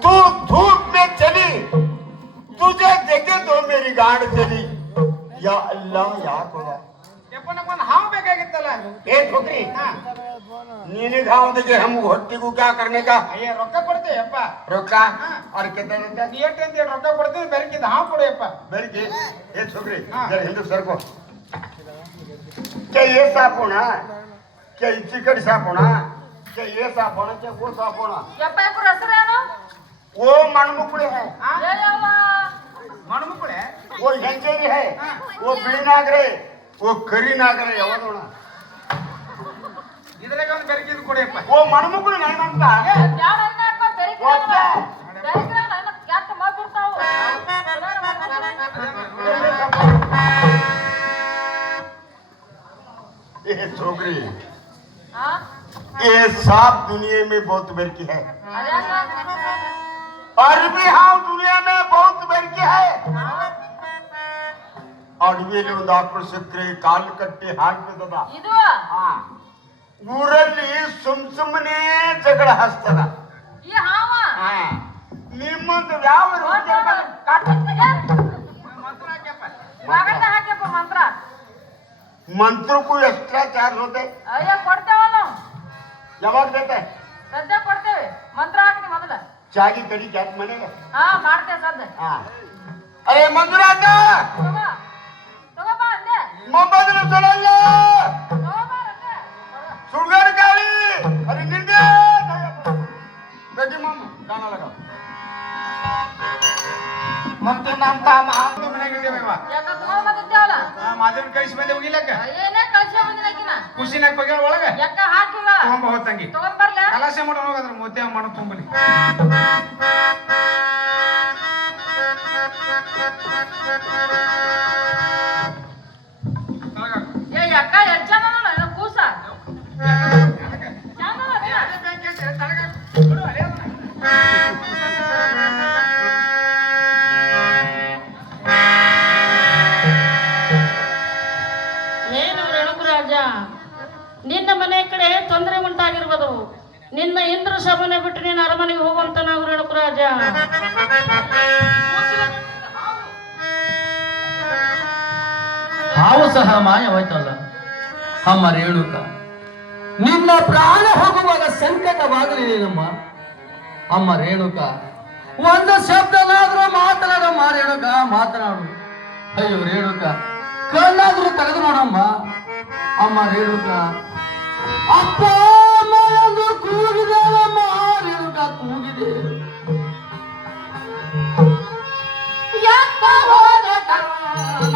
तू धूप में चली, तुझे देखे तो मेरी गांड चली। या अल्लाह या खुदा ಹಾವು ಬೇಕಾಗಿತ್ತಲ್ಲ ए छोकरी नीने घाव देखे हम ಹೊಟ್ಟಿ को क्या करने का ಅಯ್ಯ ರೊಕ್ಕ ಕೊಡ್ತೇವಪ್ಪ रोका और कितना देता ನೀ ಎಷ್ಟು ಅಂತ ರೊಕ್ಕ ಕೊಡ್ತೀವಿ ಬೆರಕಿದ ಹಾವು ಕೊಡಿಯಪ್ಪ मेरी के ए छोकरी जरा हिंदू सर को क्या ये साफ होना क्या चिकन साफ होना क्या ये साफ होना क्या वो साफ होना ಯಪ್ಪ ಇಬ್ರು ಹೆಸರೇನು वो मणमुकुड़े है ಏಯವ್ವ ಮಣಮುಕ್ಕಳೆ वो हेंचेरी है वो बिड़ी नागरे वो करी नागरे यावदोना ಇದ್ರಾಗ ಒಂದು ಬೆರಕಿದ್ ಕೊಡಿಯಪ್ಪ वो मणमुकुड़े नहीं मानता ಯಾರು ಏನಪ್ಪ ಬೆರಿಕೆ ಬೆರಿಕೆ ನನ್ನ ಕ್ಯಾಟ್ ಮಾಡ್ಬಿಡ್ತಾವು ये छोकरी ಹಾ ये सांप दुनिया में बहुत बेरकी है ಅದ್ಯಾಕ और भी हाँ दुनिया में बहुत बेरकी है ಅಡವಿಯಲ್ಲಿ ಒಂದು ಆಕಳು ಸಿಕ್ಕರೆ ಕಾಲು ಕಟ್ಟಿ ಹಾಕ್ತದ ಇದು ಊರಲ್ಲಿ ಸುಮ್ಮನೆ ಜಗಳ ಹಚ್ತದ ಈ ಹಾವ ನಿಮ್ಮದು ಯಾವ ಮಂತ್ರ ಹಾಕ್ಯಪ್ಪ ಮಗಂದ ಹಾಕ್ಯಪ್ಪ ಮಂತ್ರ मंत्र को एक्स्ट्रा चार्ज होते ಅಯ್ಯ ಕೊಡ್ತೇವಲ್ಲ ನಾವು ಯಾವಾಗ देते ಸದ್ಯ ಕೊಡ್ತೇವೆ ಮಂತ್ರ ಹಾಕ್ತಿ ಮೊದಲ चागी कड़ी क्या मनेगा ಹಾ ಮಾಡ್ತೇವೆ ಸದ್ಯ हाँ अरे मंजुराता ತಗೋ ತಗೋಬಾ ಅಂದೆ मोहम्मद रसूलुल्लाह ತಗೋಬಾ ಅಂದೆ सुगर गाड़ी अरे निंदे बेटी मम गाना लगाओ ಮತ್ತೆ ನಮ್ಮ ಮಾತು ಮನೆಗಿದ್ದೇವೆ ಯಾಕ ತಗೋಬಂದಿದ್ದೇವಲ್ಲ ಮಾದೇವನ ಕಳಿಸಿ ಬಂದೆ ಹೋಗಿಲ್ಲಕ್ಕ ಏನೇ ಕಳ್ಸಿ ಬಂದಿನಕಿನ ಖುಷಿನಾಗ ಹೋಗ್ಯಾಳ ಒಳಗ ಯಾಕ ಹಾಕಿವ ತಗೊಂಬ ಹೋತಂಗಿ ತಗೊಂಡ್ ಬರ್ಲ ಕಲಾಸೆ ಮಾಡೋಣ ಹೋಗದ್ರ ಮೋತಿ ಮಾಡೋ ತುಂಬಲಿ ಏ ಯಾಕ ಎಷ್ಟ್ ಜನ ನೋಡ ಕೂಸ ಚಂದ ಏನು ರೇಣುಕರಾಜ ನಿನ್ನ ಮನೆ ಕಡೆ ತೊಂದರೆ ಉಂಟಾಗಿರ್ಬೋದು ನಿನ್ನ ಇಂದ್ರ ಸಭನೆ ಬಿಟ್ಟು ನೀನು ಅರಮನೆಗೆ ಹೋಗುವಂತ ನಾವು ರೇಣುಕರಾಜ ಹಾವು ಸಹ ಮಾಯವಾಯ್ತಲ್ಲ ಅಮ್ಮ ರೇಣುಕ ನಿನ್ನ ಪ್ರಾಣ ಹೋಗುವಾಗ ಸಂಕಟವಾಗಲಿಲ್ಲಮ್ಮ ಅಮ್ಮ ರೇಣುಕ ಒಂದು ಶಬ್ದನಾದ್ರೂ ಮಾತನಾಡಮ್ಮ ರೇಣುಕ ಮಾತನಾಡು ಅಯ್ಯೋ ರೇಣುಕ ಕಣ್ಣಾದ್ರೂ ತೆಗೆದು ನೋಡಮ್ಮ ಅಮ್ಮ ರೇಣುಕ ಅಪ್ಪ ಅಮ್ಮ ಎಂದು ಕೂಗಿದೇವಮ್ಮ ರೇಣುಕ ಕೂಗಿದೆ ಯಾಕ ಹೋದ